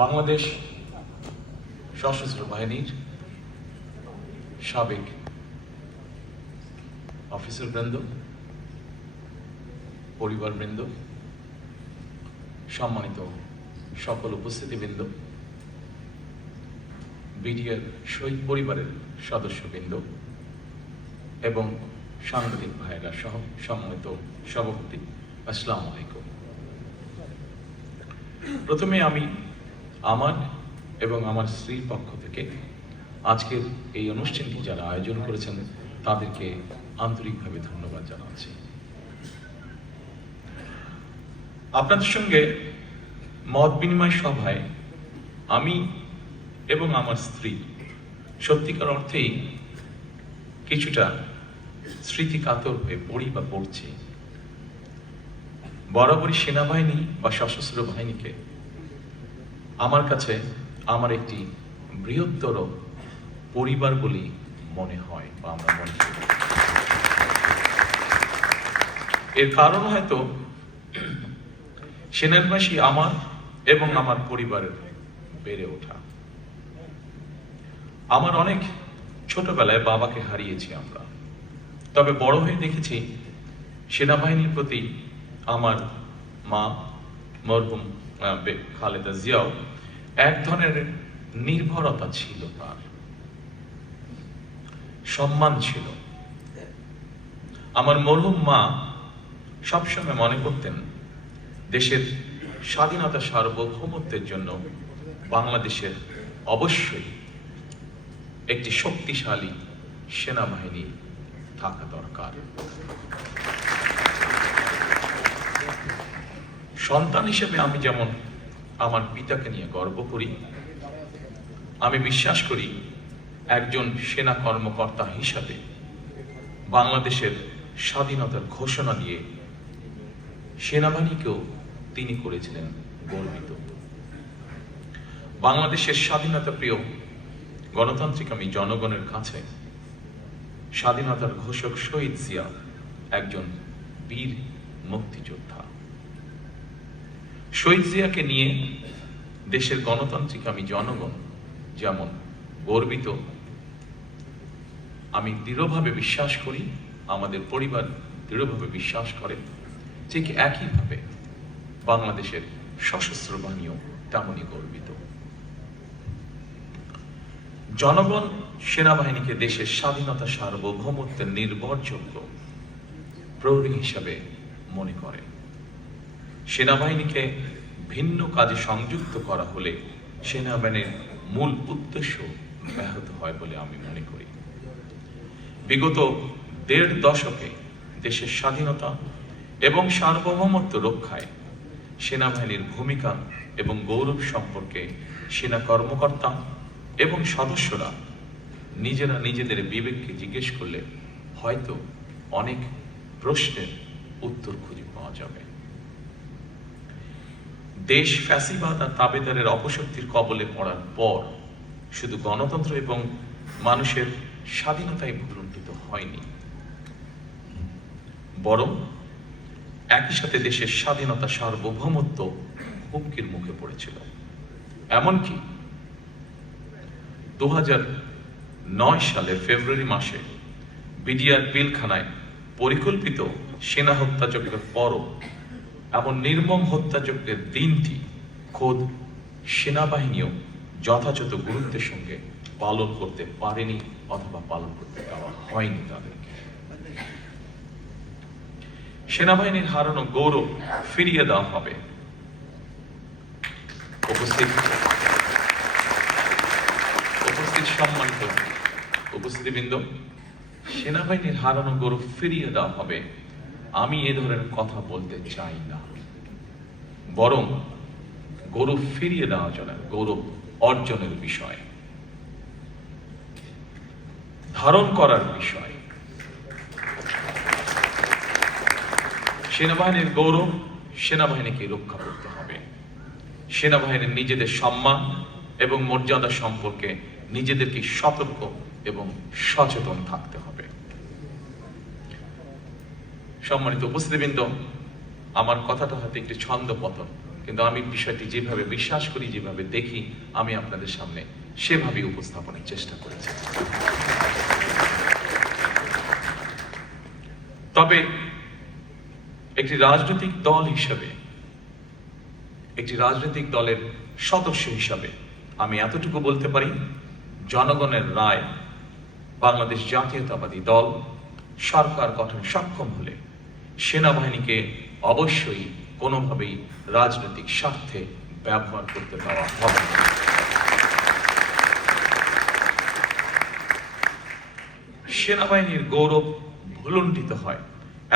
বাংলাদেশ সশস্ত্র বাহিনীর সাবেক অফিসারবৃন্দ, পরিবারবৃন্দ, সম্মানিত সকল উপস্থিতিবৃন্দ, বিডিআর শহীদ পরিবারের সদস্যবৃন্দ এবং সাংবাদিক ভাইয়েরা সহ সম্মানিত সভাপতি, আসসালামু আলাইকুম। প্রথমে আমি আমার এবং আমার স্ত্রীর পক্ষ থেকে আজকের এই অনুষ্ঠানটি যারা আয়োজন করেছেন তাদেরকে আন্তরিকভাবে ধন্যবাদ জানাচ্ছি। আপনাদের সঙ্গে মত বিনিময় সভায় আমি এবং আমার স্ত্রী সত্যিকার অর্থেই কিছুটা স্মৃতিকাতর হয়ে পড়ি বা পড়ছি। বরাবরই সেনাবাহিনী বা সশস্ত্র বাহিনীকে আমার কাছে আমার একটি বৃহত্তর পরিবার বলেই মনে হয় বা আমরা মনে করি। এর কারণ হয়তো সেনাবাসী আমার এবং আমার পরিবারের বেড়ে ওঠা। আমার অনেক ছোটবেলায় বাবাকে হারিয়েছি আমরা, তবে বড় হয়ে দেখেছি সেনাবাহিনীর প্রতি আমার মা মরহুম খালেদা জিয়াও এক ধরনের নির্ভরতা ছিল, তার সম্মান ছিল। আমার মরহুম মা সবসময় মনে করতেন দেশের স্বাধীনতা সার্বভৌমত্বের জন্য বাংলাদেশের অবশ্যই একটি শক্তিশালী সেনাবাহিনী থাকা দরকার। সন্তান হিসেবে আমি যেমন আমার পিতাকে নিয়ে গর্ব করি, আমি বিশ্বাস করি একজন সেনা কর্মকর্তা হিসাবে বাংলাদেশের স্বাধীনতার ঘোষণা দিয়ে সেনাবাহিনীকেও তিনি করেছিলেন গর্বিত। বাংলাদেশের স্বাধীনতা প্রিয় গণতান্ত্রিক আমি জনগণের কাছে স্বাধীনতার ঘোষক শহীদ জিয়া একজন বীর মুক্তিযোদ্ধা। শহীদ জিয়াকে নিয়ে দেশের গণতান্ত্রিক আমি জনগণ যেমন গর্বিত, আমি দৃঢ়ভাবে বিশ্বাস করি, আমাদের পরিবার দৃঢ়ভাবে বিশ্বাস করে, ঠিক একইভাবে বাংলাদেশের সশস্ত্র বাহিনীও তেমনই গর্বিত। জনগণ সেনাবাহিনীকে দেশের স্বাধীনতা সার্বভৌমত্বের নির্ভরযোগ্য প্রহরী হিসাবে মনে করে। সেনাবাহিনীকে ভিন্ন কাজে সংযুক্ত করা হলে সেনাবাহিনীর মূল উদ্দেশ্য ব্যাহত হয় বলে আমি মনে করি। বিগত ১.৫ দশকে দেশের স্বাধীনতা এবং সার্বভৌমত্ব রক্ষায় সেনাবাহিনীর ভূমিকা এবং গৌরব সম্পর্কে সেনা কর্মকর্তা এবং সদস্যরা নিজেরা নিজেদের বিবেককে জিজ্ঞেস করলে হয়তো অনেক প্রশ্নের উত্তর খুঁজে পাওয়া যাবে। দেশ ফ্যাসিবাদ আর তাবেদারের অপশক্তির কবলে পড়ার পর শুধু গণতন্ত্র এবং মানুষের স্বাধীনতায় ভুলুণ্ঠিত হয়নি, বরং একই সাথে দেশের স্বাধীনতা সার্বভৌমত্ব হুমকির মুখে পড়েছিল। এমনকি ২০০৯ সালের ফেব্রুয়ারি মাসে বিডিআর পিলখানায় পরিকল্পিত সেনা হত্যাযজ্ঞের পরও এমন নির্মম হত্যাযজ্ঞের দিনটি খোদ সেনাবাহিনীও যথাযথ গুরুত্বের সঙ্গে পালন করতে পারেনি অথবা পালন করতে দেওয়া হয়নি তাদেরকে। সেনাবাহিনীর হারানো গৌরব ফিরিয়ে দেওয়া হবে। উপস্থিত সম্মানিত উপস্থিতিবৃন্দ, সেনাবাহিনীর হারানো গৌরব ফিরিয়ে দেওয়া হবে আমি এ ধরনের কথা বলতে চাই না, বরং গৌরব ফিরিয়ে দেওয়া চলে গৌরব অর্জনের বিষয়, ধারণ করার বিষয়। সেনাবাহিনীর গৌরব সেনাবাহিনীকে রক্ষা করতে হবে। সেনাবাহিনীর নিজেদের সম্মান এবং মর্যাদা সম্পর্কে নিজেদেরকে সতর্ক এবং সচেতন থাকতে হবে। সম্মানিত উপস্থিতিবৃন্দ, আমার কথাটা হয়তো একটি ছন্দপতন কিন্তু আমি বিষয়টি যেভাবে বিশ্বাস করি, যেভাবে দেখি, আমি আপনাদের সামনে সেভাবে উপস্থাপনের চেষ্টা করেছি। তবে একটি রাজনৈতিক দল হিসাবে, একটি রাজনৈতিক দলের সদস্য হিসাবে আমি এতটুকু বলতে পারি, জনগণের রায় বাংলাদেশ জাতীয়তাবাদী দল সরকার গঠনে সক্ষম হলে সেনাবাহিনীকে অবশ্যই কোনোভাবেই রাজনৈতিক স্বার্থে ব্যবহার করতে দেওয়া হবে না। সেনাবাহিনীর গৌরব ভুলুণ্ঠিত হয়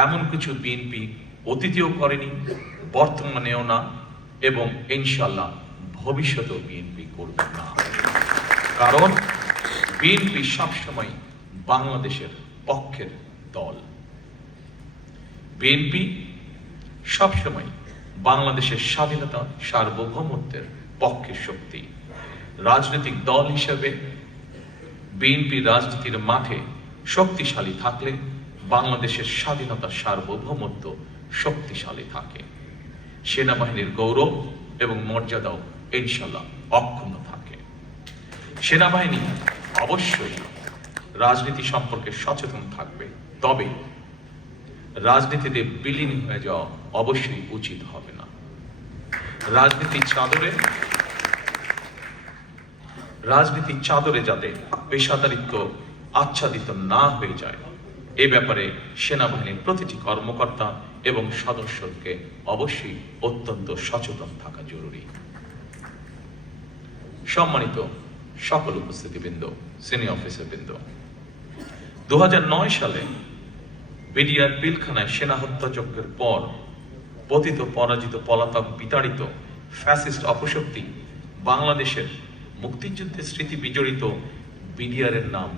এমন কিছু বিএনপি অতীতেও করেনি, বর্তমানেও না, এবং ইনশাল্লাহ ভবিষ্যতেও বিএনপি করবে না। কারণ বিএনপি সবসময় বাংলাদেশের পক্ষের দল। বিএনপি সবসময় বাংলাদেশের স্বাধীনতা, সার্বভৌমত্বের পক্ষের শক্তি। রাজনৈতিক দল হিসেবে বিএনপি রাজনীতির মাঠে শক্তিশালী থাকলে বাংলাদেশের স্বাধীনতা, সার্বভৌমত্ব শক্তিশালী থাকে। সেনাবাহিনীর গৌরব এবং মর্যাদাও ইনশাল্লাহ অক্ষুণ্ণ থাকে। সেনাবাহিনী অবশ্যই রাজনীতি সম্পর্কে সচেতন থাকবে, তবে রাজনীতিতে বিলীন হয়ে যাওয়া অবশ্যই উচিত হবে না। রাজনীতির চাদরে যাতে পেশাদারিত্ব আচ্ছাদিত না হয়ে যায়, এ ব্যাপারে সেনাবাহিনীর প্রতিটি কর্মকর্তা এবং সদস্যকে অবশ্যই অত্যন্ত সচেতন থাকা জরুরি। সম্মানিত সকল উপস্থিতিবৃন্দ, সিনিয়র অফিসারবৃন্দ, 2009 সালে বিডিআর পিলখানায় সেনা হত্যাযজ্ঞের পর পতিত, পরাজিত, পলাতক, বিতাড়িত ফ্যাসিস্ট অপশক্তি বাংলাদেশের মুক্তিযুদ্ধের স্মৃতি বিজড়িত বিডিআর এর নাম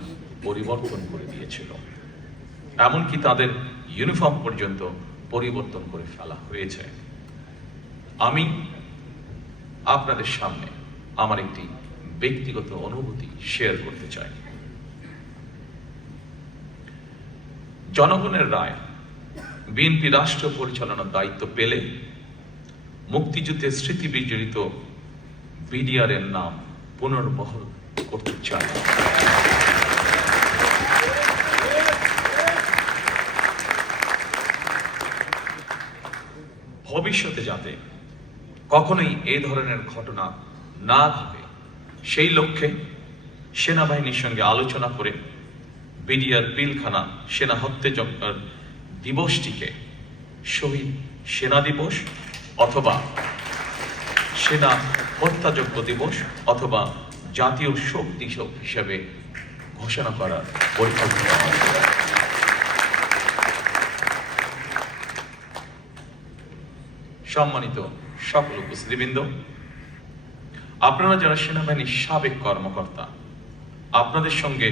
পরিবর্তন করে দিয়েছিল। এমনকি তাদের ইউনিফর্ম পর্যন্ত পরিবর্তন করে ফেলা হয়েছে। আমি আপনাদের সামনে আমার একটি ব্যক্তিগত অনুভূতি শেয়ার করতে চাই। জনগণের রায় বিএনপি রাষ্ট্র পরিচালনার দায়িত্ব পেলে মুক্তিযুদ্ধের স্মৃতি বিজড়িত বিডিআর এর নাম পুনর্বহাল করতে চাই। ভবিষ্যতে যাতে কখনোই এই ধরনের ঘটনা না ঘটে, সেই লক্ষ্যে সেনাবাহিনীর সঙ্গে আলোচনা করে বিডিআর পিলখানা সেনা হত্যাযজ্ঞ দিবসটিকে শহীদ সেনা দিবস অথবা সেনা হত্যাযজ্ঞ দিবস অথবা জাতীয় শোক দিবস হিসেবে ঘোষণা করার পরিকল্পনা আছে। সম্মানিত সকল উপস্থিতিবৃন্দ, আপনারা যারা সেনাবাহিনীর সাবেক কর্মকর্তা, আপনাদের সঙ্গে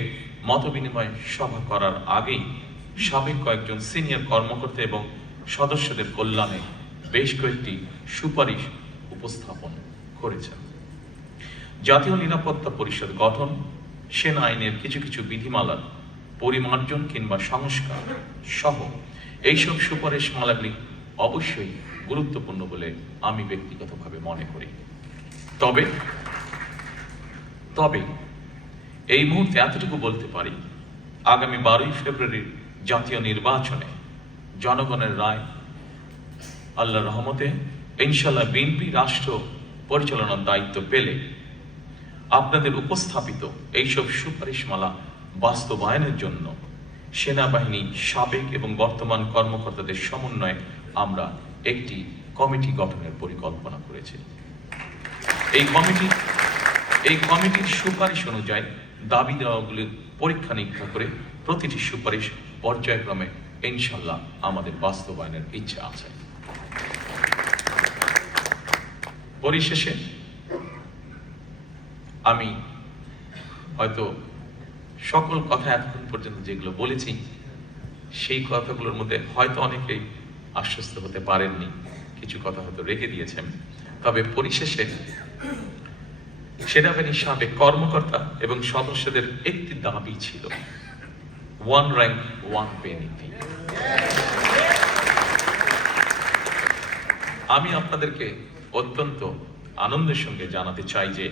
মতবিনিময় সভা করার আগেই সাবেক কয়েকজন সিনিয়র কর্মকর্তা এবং সদস্যদের কল্যাণে বেশ কয়েকটি সুপারিশ উপস্থাপন করেছেন। জাতীয় নিরাপত্তা পরিষদ গঠন, সেনা আইনের কিছু কিছু বিধিমালার পরিমার্জন কিংবা সংস্কার সহ এইসব সুপারিশমালাগুলি অবশ্যই গুরুত্বপূর্ণ বলে আমি ব্যক্তিগতভাবে মনে করি। তবে এই মুহূর্তে এতটুকু বলতে পারি, আগামী 12ই ফেব্রুয়ারির জাতীয় নির্বাচনে জনগণের রায় আল্লাহর রহমতে ইনশাআল্লাহ বিএনপি রাষ্ট্র পরিচালনার দায়িত্ব পেলে আপনাদের উপস্থাপিত এইসব সুপারিশমালা বাস্তবায়নের জন্য সেনাবাহিনী সাবেক এবং বর্তমান কর্মকর্তাদের সমন্বয়ে আমরা একটি কমিটি গঠনের পরিকল্পনা করেছি। এই কমিটির সুপারিশ অনুযায়ী দাবি দেওয়াগুলির পরীক্ষা নিরীক্ষা করে প্রতিটি সুপারিশ পর্যায়ক্রমে ইনশাআল্লাহ আমাদের বাস্তবায়নের ইচ্ছা আছে। পরিশেষে আমি হয়তো সকল কথা এতক্ষণ পর্যন্ত যেগুলো বলেছি, সেই কথাগুলোর মধ্যে হয়তো অনেকেই আশ্বস্ত হতে পারেননি, কিছু কথা হয়তো রেখে দিয়েছেন। তবে পরিশেষে সেনাবাহিনীর সাবেক কর্মকর্তা এবং সদস্যদের একটি দাবি ছিল, 1 rank 1 pay নীতি। আমি আপনাদেরকে অত্যন্ত আনন্দের সঙ্গে জানাতে চাই যে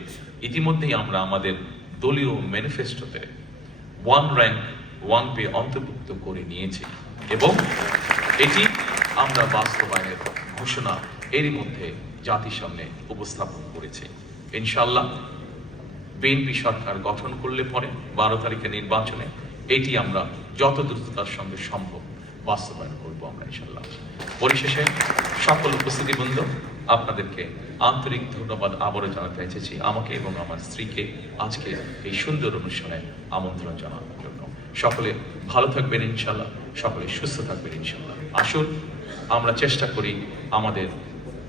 ইতিমধ্যেই আমরা আমাদের দলীয় ম্যানিফেস্টোতে 1 র্যাঙ্ক 1 পে অন্তর্ভুক্ত করে নিয়েছি এবং এটি আমরা বাস্তবায়নের ঘোষণা এরই মধ্যে জাতির সামনে উপস্থাপন করেছি। ইনশাআল্লাহ বিএনপি সরকার গঠন করলে পরে 12 তারিখের নির্বাচনে এটি আমরা যত দ্রুততার সঙ্গে সম্ভব বাস্তবায়ন করবো আমরা ইনশাআল্লাহ। পরিশেষে সকল উপস্থিতিবৃন্দ, আপনাদেরকে আন্তরিক ধন্যবাদ আবারও জানাতে এসেছি আমাকে এবং আমার স্ত্রীকে আজকে এই সুন্দর অনুষ্ঠানে আমন্ত্রণ জানানোর জন্য। সকলে ভালো থাকবেন ইনশাআল্লাহ, সকলে সুস্থ থাকবেন ইনশাআল্লাহ। আসুন আমরা চেষ্টা করি আমাদের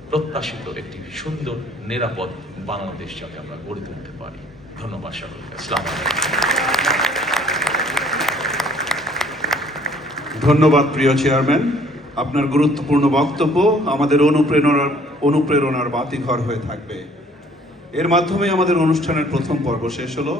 প্রত্যাশিত একটি সুন্দর নিরাপদ বাংলাদেশ যাতে আমরা গড়ে তুলতে পারি। ধন্যবাদ সকলকে। আসসালামু আলাইকুম। ধন্যবাদ প্রিয় চেয়ারম্যান, আপনার গুরুত্বপূর্ণ বক্তব্য আমাদের অনুপ্রেরণার বাতিঘর হয়ে থাকবে। এর মাধ্যমে আমাদের অনুষ্ঠানের প্রথম পর্ব শেষ হলো।